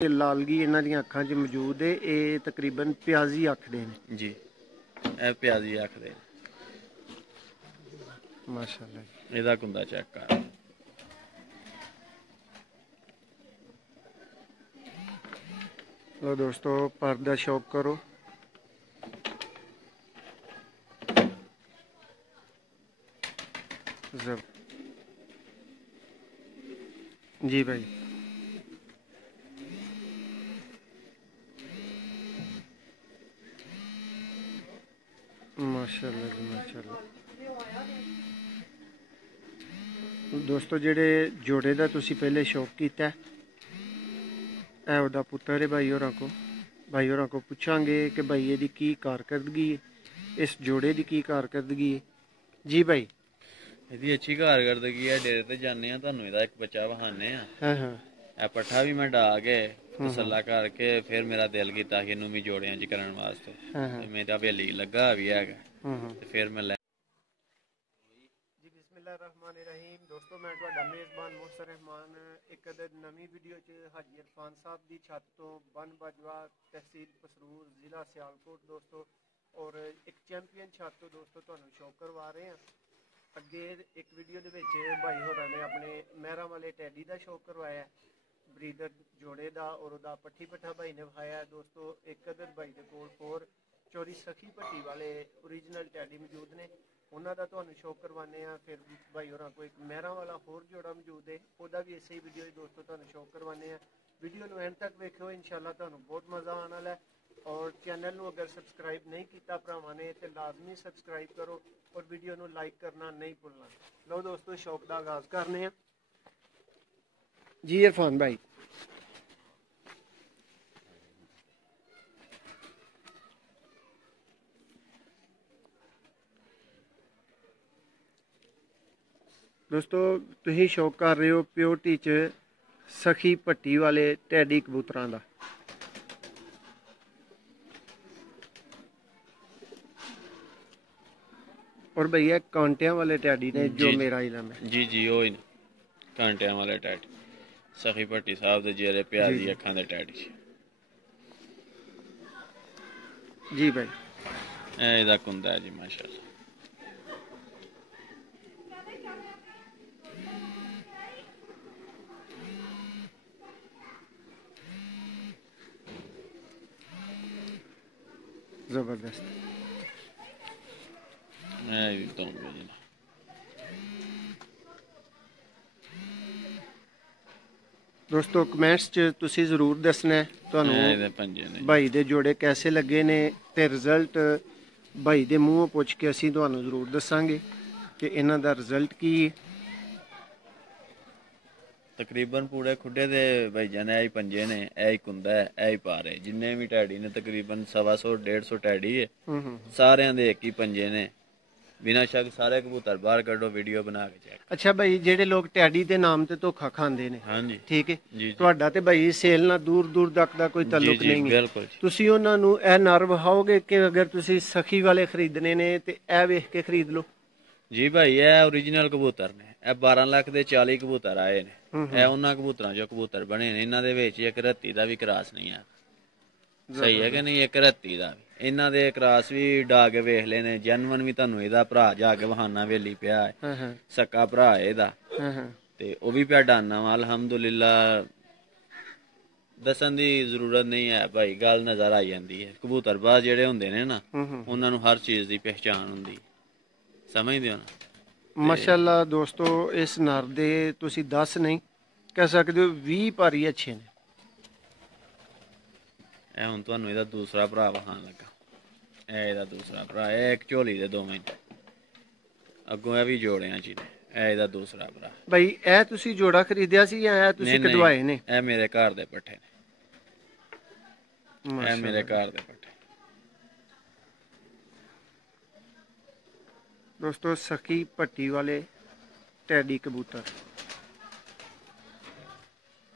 लालगी इन्हां दी अखां 'च मौजूद है। ये तकरीबन प्याजी आखदे ने जी, ए प्याजी आखदे माशाअल्लाह। इहदा कुंदा चेक कर। लो दोस्तों, पर्दा शौक करो। जब जी भाई, माशाअल्लाह जी माशाअल्लाह। दोस्तों जेड़े जोड़े दा तुसी पहले शौक कीता है ओदा पुत्तर है भाई होरां को। भाई होरां को पुछांगे कि भाई एदी की कारकर्दगी है, इस जोड़े दी की कारकर्दगी है। जी भाई, ਇਹਦੀ अच्छी कारकर्दगी है। डेरे ते जाने तुहानू ਇਹਦਾ एक बच्चा वहाने हाँ हाँ ए पट्ठा भी मैं डा के तसल्ला करके फिर मेरा दिल कीता कि इनू भी जोड़ियां च करन वास्ते। मेरा हवेली लगा भी है ते फिर मैं जी बिस्मिल्लाहिर्रहमानिर्रहीम। दोस्तों मैं तुहाडा मेज़बान मोहसन रहमान एक नवी वीडियो च हाजी इरफान साहब की छत तो बन बाजवा तहसील पसरूर जिला सियालकोट दोस्तों, और एक चैंपियन छत तो दोस्तों तुहानू शौक करवा रहे हैं। अगे एक वीडियो दे विच भाई होरां ने अपने महरा वाले टैडी का शौक करवाया, ब्रीडर जोड़े का, और उहदा पट्ठी पट्ठा भाई ने विखाया दोस्तों। एक अदद भाई दे कोल होर चोरी सखी भट्टी वाले ओरिजिनल टैडी मौजूद ने, उन्हों का तुहानू शौक करवाने। फिर भाई होरां को एक महरा वाला होर जोड़ा मौजूद है, वह भी इसे ही वीडियो दोस्तों तुहानू शौक करवाने। वीडियो नूं एंड तक वेखियो, इंशाअल्लाह तुहानू बहुत मज़ा आने वाला है। और चैनल नूं अगर सबसक्राइब नहीं किया भरावां ने तो लाजमी सबसक्राइब करो और वीडियो नूं लाइक करना नहीं भूलना। लो दोस्तों, शौक का आगाज करने हैं। जी इरफान भाई, दोस्तों तुसीं शौक कर रहे हो प्योरिटी च सखी भट्टी वाले टैडी कबूतरां दा। और भैया कांटियां वाले टैडी ने जो जी मेरा इलम है। जी जी वो ही घंटिया वाले टैडी सखी भट्टी साहब दे जेरे प्याजी जी अखां दे टैडी जी भाई, ਇਹਦਾ ਕੁੰਦਾ है जी माशाअल्लाह। जबरदस्त। एकदम जी दोस्तों कमेंट्स च तुसी जरूर दसना है तुहानू ਇਹਦੇ पंजे ने भाई दे जोड़े कैसे लगे ने, ते रिजल्ट भाई दे मूँहों पुछ के असीं तुहानू जरूर दसांगे कि इन्हां दा रिजल्ट की है। तकरीबन पूरे खुडे दे भाई जाने आई पंजे ने, ऐ ही कुंदा है, ऐ ही पारे जिन्ने भी टैडी ने तकरीबन 125-150 टैडी है। सारे दे एक ही पंजे ने, बिना शक सारे कबूतर बाहर कड्डो वीडियो बना के चेक। अच्छा भाई, जेडे लोग टैडी के नाम ते धोखा खांदे ने, हाँ जी ठीक है, जी तुहाडा ते भाई सेल नाल दूर दूर तक दा कोई जी ताल्लुक जी नहीं है। बिल्कुल जी। तुसी उन्हां नू ए नर विखाओगे कि अगर तुसी सखी वाले खरीदने ने ते ए वेख के खरीद लो। जी भाई ए ओरिजिनल कबूतर ने, ए 12 लाख दे 40 कबूतर आए ने। ए उन्हां कबूतरां चों कबूतर बने ने, इन्हां दे विच एक रत्ती दा भी क्रॉस नहीं है। सही है कि नहीं, एक रत्ती दा भी इन्हां दे क्रॉस भी डा के वेख लेने। जैनवन भी तुहानू इहदा भरा जा के वहाना वेली पिया है, सक्का भरा इहदा ते ओह भी पिया डाना वा। अलहमदुलिल्ला दसन दी जरूरत नहीं है भाई, गल नजर आई जाती है। कबूतरबाज जेड़े हुंदे ने ना, उन्हां नू हर चीज़ दी पहचान हुंदी, समझदे हो ना। माशाअल्लाह दोस्तों, इस नर दे तुसी 10 नहीं कह सकते हो 20 पर ही अच्छे ने। ए हुण तुहानू इहदा दूसरा भरा वखान लगा, ए इहदा दूसरा भरा, ए एक झोली दे दोवें अगों ए भी जोड़ियां च ने। ए इहदा दूसरा भरा भाई ए तुसी जोड़ा खरीदिया सी या ए तुसी कढवाए ने? ए मेरे घर दे पट्ठे ने, ए मेरे घर दे पट्ठे। दोस्तों सखी भट्टी वाले टैडी कबूतर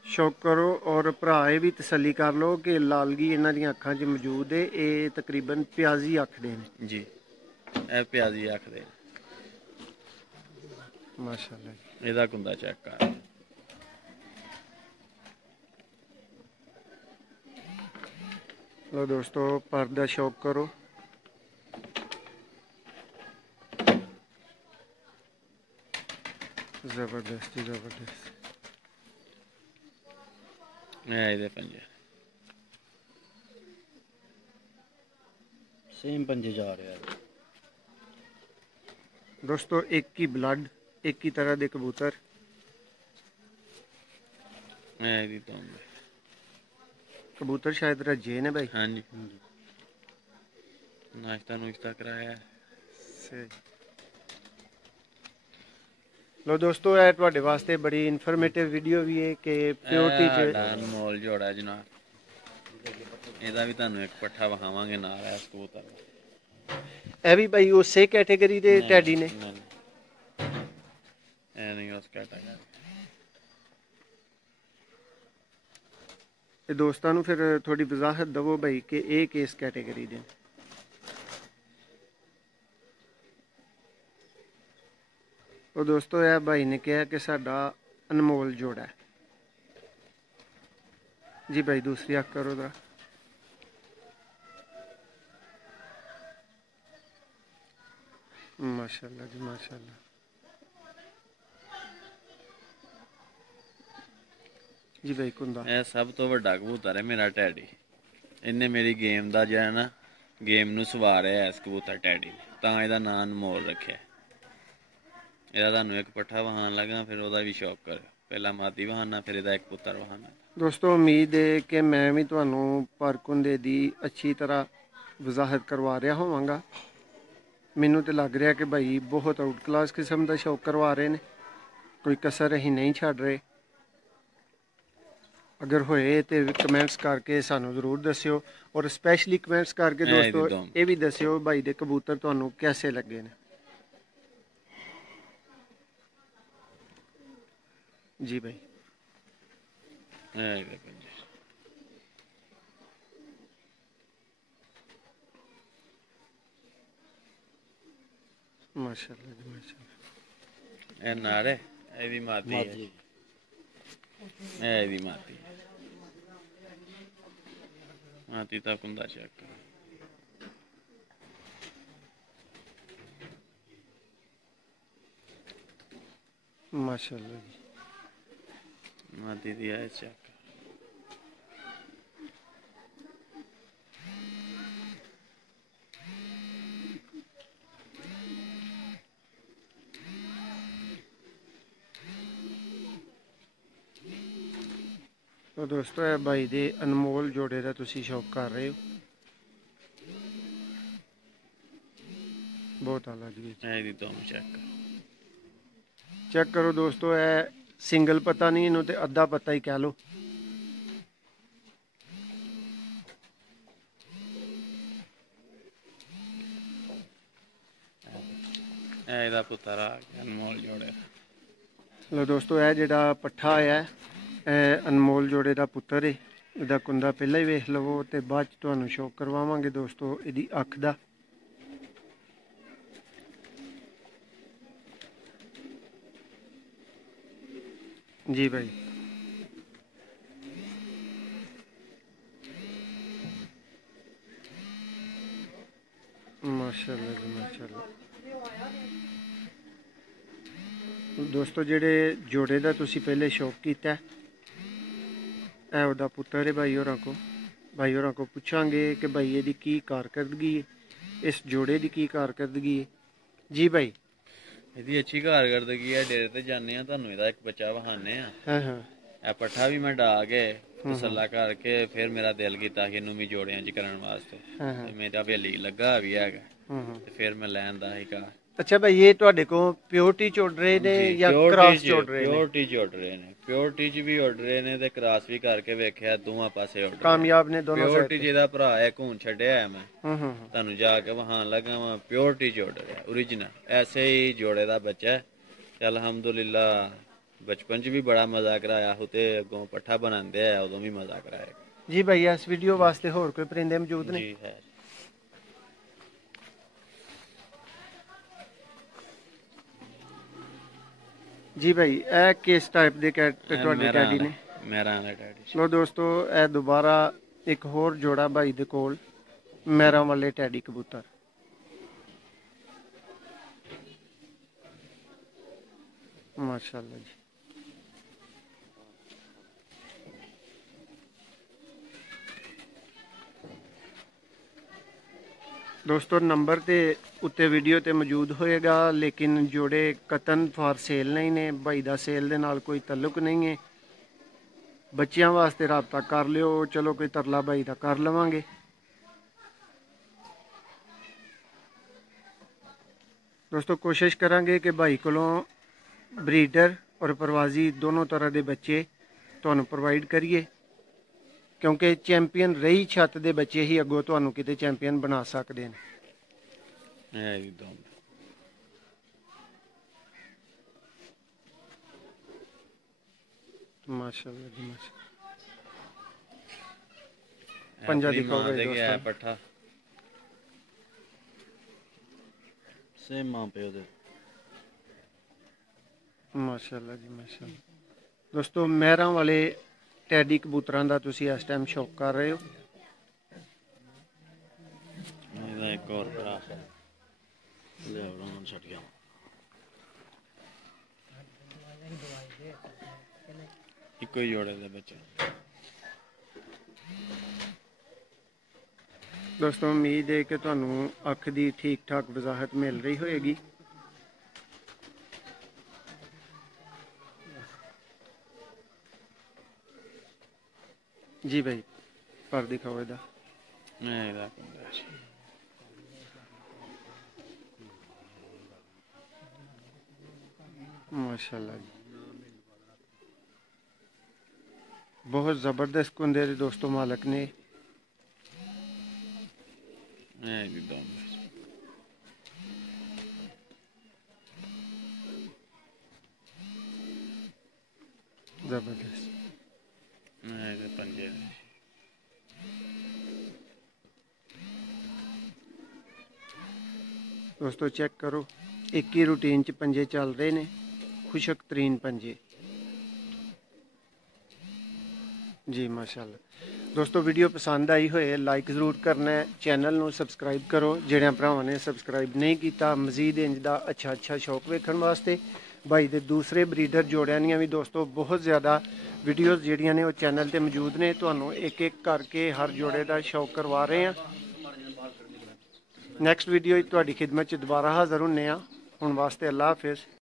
शौक करो, और भरा ये भी तसली कर लो कि लालगी इन्हां दी अखां च मौजूद है। ये तकरीबन प्याजी आखदे ने जी, ए प्याजी आखदे माशाअल्लाह। इहदा कुंदा चेक कर। लो दोस्तों पर दा शौक करो। जबरदस्त जी जबरदस्त। ਇਹਦੇ ਪੰਜੇ सेम पंजे जा रहे हैं दोस्तों, एक ही ब्लड, एक ही तरह के कबूतर। ਇਹਦੀ ਤੋਂ कबूतर शायद रजे ने भाई। ਹਾਂਜੀ ਨਾਸ਼ਤਾ ਨੁਸ਼ਤਾ ਕਰਾਇਆ सही। लो दोस्तों, ਇਹ ਤੁਹਾਡੇ ਵਾਸਤੇ ਬੜੀ ਇਨਫੋਰਮੇਟਿਵ ਵੀਡੀਓ ਵੀ ਹੈ ਕਿ ਪਿਓਰਟੀ ਚ ਅਨਮੋਲ ਜੋੜਾ ਜਨਾਬ। ਇਹਦਾ ਵੀ ਤੁਹਾਨੂੰ ਇੱਕ ਪੱਠਾ ਵਿਖਾਵਾਂਗੇ ਨਾਲ ਇਸ ਕਬੂਤਰ ਦਾ। ਇਹ ਵੀ ਭਾਈ ਉਸੇ ਕੈਟਾਗਰੀ ਦੇ ਟੈਡੀ ਨੇ? ਇਹ ਨਹੀਂ ਉਸ ਕੈਟਾਗਰੀ। ਤੇ ਦੋਸਤਾਂ ਨੂੰ ਫਿਰ ਥੋੜੀ ਵਜ਼ਾਹਤ ਦਵੋ ਭਾਈ ਕਿ ਇਹ ਕਿਸ ਕੈਟਾਗਰੀ ਦੇ ਨੇ। ਉਹ ਦੋਸਤੋ, ਇਹ ਭਾਈ ਨੇ ਕਿਹਾ ਕਿ ਸਾਡਾ ਅਨਮੋਲ ਜੋੜਾ ਹੈ ਜੀ। ਭਾਈ ਦੂਸਰੀ ਅੱਖ ਕਰੋ ਜਰਾ। माशाल्लाह जी माशाल्लाह। जी भाई कुंदा ਇਹ ਸਭ ਤੋਂ ਵੱਡਾ ਕਬੂਤਰ ਹੈ ਮੇਰਾ ਟੈਡੀ। ਇਹਨੇ ਮੇਰੀ ਗੇਮ ਦਾ ਜਿਹੜਾ ਨਾ ਗੇਮ ਨੂੰ ਸਵਾਰਿਆ ਇਸ ਕਬੂਤਰ ਟੈਡੀ ਨੇ, ਤਾਂ ਇਹਦਾ ਨਾਂ ਅਨਮੋਲ ਰੱਖਿਆ। ਇਹਦਾ ਤੁਹਾਨੂੰ ਇੱਕ ਪੱਠਾ ਵਹਾਣ ਲੱਗਾ, ਫਿਰ ਉਹਦਾ ਵੀ ਸ਼ੌਕ ਕਰਿਓ। ਪਹਿਲਾਂ ਮਾਦੀ ਵਹਾਣਾ, ਫਿਰ ਇਹਦਾ ਇੱਕ ਪੁੱਤਰ ਵਹਾਣਾ। ਦੋਸਤੋ, ਉਮੀਦ ਹੈ ਕਿ ਮੈਂ ਵੀ ਤੁਹਾਨੂੰ ਪਰਕੁੰਦੇ ਦੀ ਅੱਛੀ ਤਰ੍ਹਾਂ ਵਜ਼ਾਹਤ ਕਰਵਾ ਰਿਹਾ ਹੋਵਾਂਗਾ। ਮੈਨੂੰ ਤੇ ਲੱਗ ਰਿਹਾ ਕਿ ਭਾਈ ਬਹੁਤ ਆਊਟ ਕਲਾਸ ਕਿਸਮ ਦਾ ਸ਼ੌਕ ਕਰਵਾ ਰਹੇ ਨੇ, ਕੋਈ ਕਸਰ ਅਸੀਂ ਨਹੀਂ ਛੱਡ ਰਹੇ। ਅਗਰ ਹੋਏ ਤੇ ਕਮੈਂਟਸ ਕਰਕੇ ਸਾਨੂੰ ਜ਼ਰੂਰ ਦੱਸਿਓ, ਔਰ ਸਪੈਸ਼ਲੀ ਕਮੈਂਟਸ ਕਰਕੇ ਦੋਸਤੋ ਇਹ ਵੀ ਦੱਸਿਓ ਭਾਈ ਦੇ ਕਬੂਤਰ ਤੁਹਾਨੂੰ ਕਿਵੇਂ ਲੱਗੇ ਨੇ। जी भाई माशाल्लाह जी माशाल्लाह। ਇਹ ਨਾਰੇ ਇਹਦੀ ਮਾਦੀ ਹੈ। ਇਹਦੀ ਮਾਦੀ ਮਾਦੀ ਤਾਂ ਕੁੰਦਾ ਚੱਕ। माशाल्लाह जी ਮਾਦੀ ਦੀ ਹੈ ਚੱਕ। तो दोस्तों, ਇਹ भाई ਦੇ ਅਨਮੋਲ ਜੋੜੇ ਦਾ ਤੁਸੀਂ ਸ਼ੌਕ ਕਰ ਰਹੇ ਹੋ। ਬਹੁਤ ਆਲਾ ਜੀ। ਇਹਦੀ ਤੋਂ ਚੱਕ ਚੈੱਕ ਕਰੋ ਦੋਸਤੋ, ਇਹ ਸਿੰਗਲ ਪਤਾ ਨਹੀਂ, ਇਹਨੂੰ ਤੇ ਅੱਧਾ ਪਤਾ ਹੀ ਕਹਿ ਲਓ। ਇਹਦਾ ਪੁੱਤਰ ਆ ਗਿਆ ਅਨਮੋਲ ਜੋੜੇ। ਲੋ ਦੋਸਤੋ, ਇਹ ਜਿਹੜਾ ਪੱਠਾ ਆਇਆ ਇਹ ਅਨਮੋਲ ਜੋੜੇ ਦਾ ਪੁੱਤਰ ਹੈ। ਇਹਦਾ ਕੁੰਦਾ ਪਹਿਲਾਂ ਹੀ ਵੇਖ ਲਵੋ ਤੇ ਬਾਅਦ ਚ ਤੁਹਾਨੂੰ ਸ਼ੌਕ ਕਰਵਾਵਾਂਗੇ ਦੋਸਤੋ ਇਹਦੀ ਅੱਖ ਦਾ। जी भाई माशाल्लाह जी माशाल्लाह। दोस्तों, ਜਿਹੜੇ ਜੋੜੇ ਦਾ ਤੁਸੀਂ ਪਹਿਲੇ ਸ਼ੌਕ ਕੀਤਾ ਇਹ ਉਹਦਾ ਪੁੱਤਰ ਹੈ ਭਾਈ ਹੋਰਾਂ ਕੋ। ਭਾਈ ਹੋਰਾਂ ਕੋ ਪੁੱਛਾਂਗੇ ਕਿ ਭਾਈ ਇਹਦੀ ਕੀ ਕਾਰਕਰਦਗੀ ਹੈ, ਇਸ ਜੋੜੇ ਦੀ ਕੀ ਕਾਰਕਰਦਗੀ ਹੈ। ਜੀ ਭਾਈ ਇਹਦੀ ਅੱਛੀ ਕਾਰਗਰਦਗੀ ਹੈ। ਡੇਰੇ ਤੇ ਜਾਂਦੇ ਆ, ਤੁਹਾਨੂੰ ਇਹਦਾ ਇੱਕ ਬੱਚਾ ਵਹਾਨੇ ਆ। ਹਾਂ ਹਾਂ, ਇਹ ਪੱਠਾ ਵੀ ਮੈਂ ਡਾ ਕੇ ਤਸੱਲਾ ਕਰਕੇ ਫਿਰ ਮੇਰਾ ਦਿਲ ਕੀਤਾ ਕਿ ਇਹਨੂੰ ਵੀ ਜੋੜਿਆਂ 'ਚ ਕਰਨ ਵਾਸਤੇ। ਮੇਰਾ ਹਵੇਲੀ ਲੱਗਾ ਵੀ ਹੈਗਾ ਤੇ ਫਿਰ ਮੈਂ ਲੈਣ ਦਾ ਹੀ ਕਾ। ਅੱਛਾ ਭਾਈ, ਇਹ ਤੁਹਾਡੇ ਕੋਲ ਪਿਓਰਟੀ ਚ ਉੱਡ ਰਹੇ ਨੇ ਜਾਂ ਕ੍ਰਾਸ ਚ ਉੱਡ ਰਹੇ ਨੇ? ਪਿਓਰਟੀ ਚ ਉੱਡ ਰਹੇ ਨੇ, ਪਿਓਰਟੀ ਚ ਵੀ ਉੱਡ ਰਹੇ ਨੇ ਤੇ ਕ੍ਰਾਸ ਵੀ ਕਰਕੇ ਵੇਖਿਆ, ਦੋਵਾਂ ਪਾਸੇ ਉੱਡ ਕਾਮਯਾਬ ਨੇ ਦੋਨੋਂ। ਪਿਓਰਟੀ ਜਿਹਦਾ ਭਰਾ ਹੈ ਘੂਨ ਛੱਡਿਆ ਹੈ ਮੈਂ ਤੁਹਾਨੂੰ ਜਾ ਕੇ ਵਹਾਣ ਲੱਗਾ ਵਾਂ, ਪਿਓਰਟੀ ਚ ਉੱਡ ਰਿਹਾ ਓਰੀਜਨਲ। ਐਸੇ ਹੀ ਜੋੜੇ ਦਾ ਬੱਚਾ ਤੇ ਅਲਹਮਦੁਲਿਲਾ ਬਚਪਨ ਚ ਵੀ ਬੜਾ ਮਜ਼ਾ ਕਰਾਇਆ ਹੋ ਤੇ ਅੱਗੋਂ ਪੱਠਾ ਬਣਾਉਂਦੇ ਆ ਉਦੋਂ ਵੀ ਮਜ਼ਾ ਕਰਾਇਆ ਜੀ। ਭਾਈ ਇਸ ਵੀਡੀਓ ਵਾਸਤੇ ਹੋਰ ਕੋਈ ਪਰਿੰਦੇ ਮੌਜੂਦ ਨੇ? ਜੀ ਹੈ। जी भाई ਇਹ ਕਿਸ ਟਾਈਪ ਦੇ ਤੁਹਾਡੇ ਡੈਡੀ ਨੇ? ਮੇਰਾ ਨਾ ਡੈਡੀ। ਲੋ ਦੋਸਤੋ, ਇਹ ਦੁਬਾਰਾ एक होर जोड़ा भाई दे कोल मैरा वाले टैडी कबूतर। माशाल्लाह जी। दोस्तों नंबर तो उत्ते वीडियो ते मौजूद होएगा, लेकिन जोड़े कतन फॉर सेल नहीं ने, भाई दा सेल दे नाल कोई तल्लुक नहीं है। बच्चियां वास्ते रबता कर लियो, चलो कोई तरला भाई दा कर लवांगे। दोस्तों कोशिश करांगे कि भाई कोलों ब्रीडर और प्रवाजी दोनों तरह के बच्चे तुहानू प्रोवाइड करिए, क्योंकि चैंपियन रही छत के बच्चे ही अगों तुहानू किते चैंपियन बना सकते हैं। माशाल्लाह जी माशाल्लाह। पंजा दिखाओ भाई दोस्तों। पट्ठा सेम मां पे ओदे। माशाल्लाह जी माशाल्लाह। दोस्तों महरा वाले टैडी कबूतरां दा तुसी इस टाइम शौक कर रहे हो। एक और भरा ले उन्होंने छट गया। इको ही जोड़े दे बच्चे। दोस्तों उम्मीद है कि तुहानू अख दी ठीक ठाक वजाहत मिल रही होएगी। जी भाई पर दिखाओ इधर। माशाल्लाह जी बहुत ज़बरदस्त कुंदे दोस्तों मालक ने। जबरदस्त दोस्तों चेक करो, एक ही रूटीन च पंजे चल रहे ने, खुशक तरीन पंजे जी माशाल्लाह। दोस्तों वीडियो पसंद आई होए लाइक ज़रूर करना है, चैनल नू सबसक्राइब करो जिहड़े भरावां ने सबसक्राइब नहीं किया। मजीद इंज दा अच्छा शौक वेखण वास्ते भाई दे दूसरे ब्रीडर जोड़ियां दियां भी दोस्तों बहुत ज़्यादा वीडियोज़ जिहड़ियां ने वो चैनल ते मौजूद ने। तुहानू एक एक करके हर जोड़े का शौक करवा रहे हैं। नैक्सट वीडियो तुहाडी खिदमत च दोबारा हाज़र होने। हुण वास्ते अल्लाह हाफिज़।